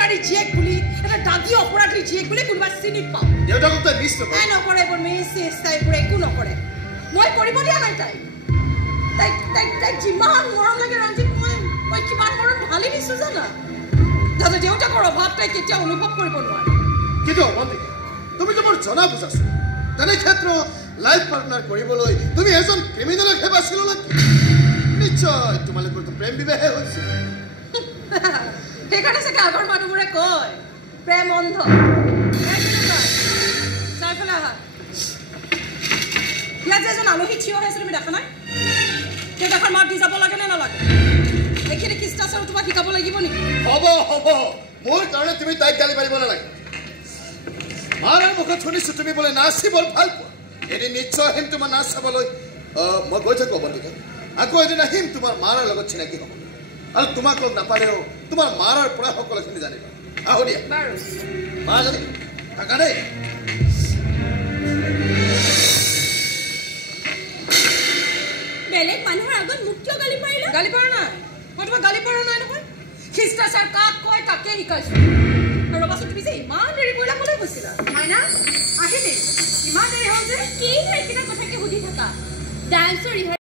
হত্যাকাৰী জীয়েক বুলি এটা দাগী অপৰাধী জীয়েক বুলি কোনোবা চিনি পাওঁ দেউতাকক তই মিছ নকৰ নকৰে এইবোৰ মেছেজ তাইবোৰ একো নকৰে মই কৰিব দিয়া নাই তাইক যিমান মৰম লাগে ৰঞ্জিত মই কিমান মৰম ঢালি দিছোঁ জানা দাদা দেউতাকৰ অভাৱ তাই কেতিয়াও অনুভৱ কৰিব নোৱাৰে কিন্তু অৱন্তিকা তুমি তোমাৰ জনা বুজাছো তেনে ক্ষেত্ৰত লাইফ পাৰ্টনাৰ কৰিবলৈ তুমি এজন ক্ৰিমিনেলকহে বাছি ল'লা নিশ্চয় তোমালোকৰতো প্ৰেম বিবাহে হৈছিল সেইকাৰণে চাগে আগৰ মানুহবোৰে কয় প্ৰেম অন্ধ চাইফালে আহা ইয়াত যে এজন আলহী থিয় হৈ আছে তুমি দেখা নাই দেউতাকৰ মাত দি যাব লাগে নে নালাগে এইখিনি খ্ৰীষ্টাচাৰ তোমাক শিকাব লাগিব নেকি হ'ব মোৰ কাৰণে তুমি তাইক গালি পাৰিব নালাগে মাৰাৰ মুখত শুনিছোঁ তুমি বোলে নাচি বৰ ভাল পোৱা এদিন নিশ্চয় আহিম তোমাৰ নাচ চাবলৈ মই গৈ থাকোঁ অৱন্তিকা আকৌ এদিন আহিম তোমাৰ মাৰাৰ লগত চিনাকি হ'ব আৰু তোমাক লগ নাপালেও তোমাৰ মাৰাৰ পৰা সকলোখিনি জানিবা আহো দিয়া মা জানি থাকা দেই বেলেগ মানুহৰ আগত মোক কিয় গালি পাৰিলে গালি পৰা নাই মই তোমাক গালি পৰা নাই নহয় খ্ৰীষ্টাচাৰ কাক কয় তাকে শিকাইছোঁ